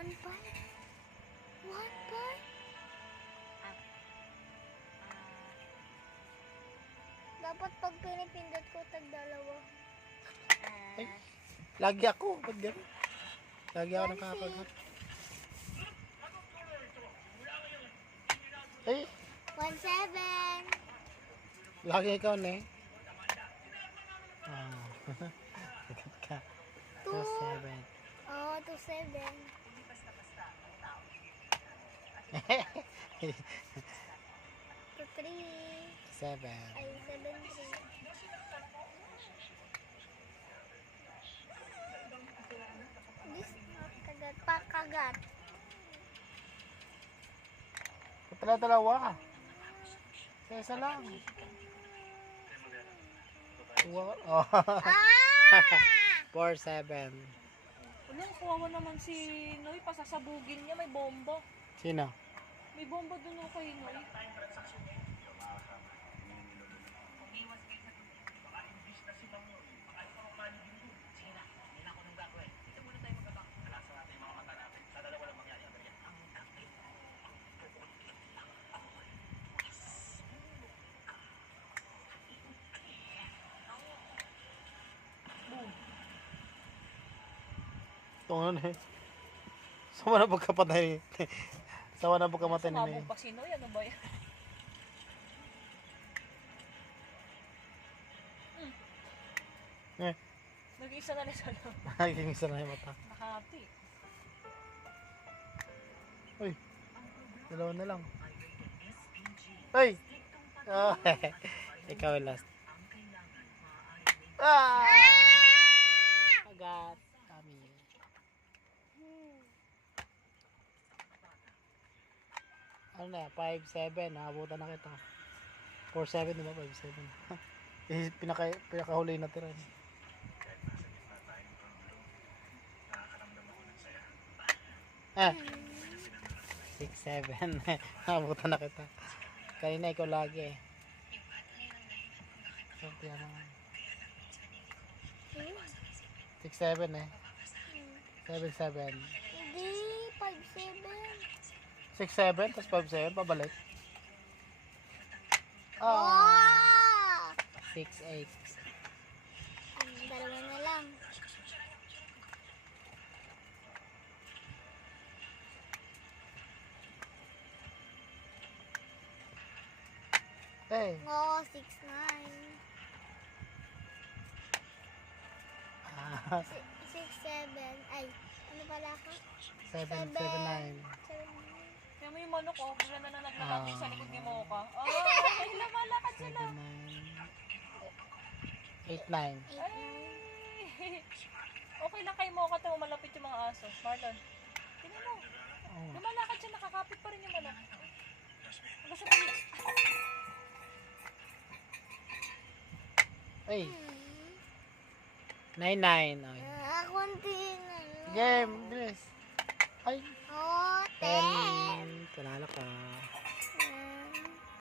1-5. 1-5. Dapat pag pinipindot ko tag-dalawa. Ay, lagi ako. Ba't gano'n? Lagi ako nakakapagot. Ay, 1-7. lagi ikaw na eh. Ah, sagot ka. 2-7. Oh, 2-7. 2-3. 7. Ay, 7-3. This not kagat. Pakagat. Pala dalawa. Isa lang. Oh. Ah! 4-7. Walang kawawa naman si Noy. Pasasabugin niya. May bomba. Sino? May bomba dun o kay Noy. Ito nga na eh. Sama na pagkapatay. Sama na pagkamatay na Sumabog eh. pa si Noy. Ano ba yan? Eh, Nag-iisa na rin sa loob. naging isa na yung mata. Nakati. Uy, dalawa na lang. Uy! Oh, ikaw last. Ah! Agat. Kami. Ano na, 5-7. Nakabutan na kita. 4-7 diba? 5-7. Eh, pinakahuli na tira. Ah! 6-7. Nakabutan na kita. Kanina ikaw lagi eh. Sorry naman. 6-7 eh. 7-7. Hindi, 5-7. 6-7, tapos 5-7, pabalik. Ah, Ah! 6-8. Dalawa na lang. Eh, Oo, 6-9. ah, 6-7. Ay, ano pala ako? 7-9. 7-9. Kaya mo yung manok oh. Bigla na naglakad sa likod ni Mocha. Ah. Ay, lumalakad sila. 8-9. Ay! Okay lang kay Mocha to. Malapit yung mga aso. Marlon. Tingnan mo. Oh. Lumalakad siya. Nakakapit pa rin yung manok. Gusto pa rin. Ay, 9-9. Ay. Kunti na lang. Game, bilis. Ay, Oh, 10. Tunala ka.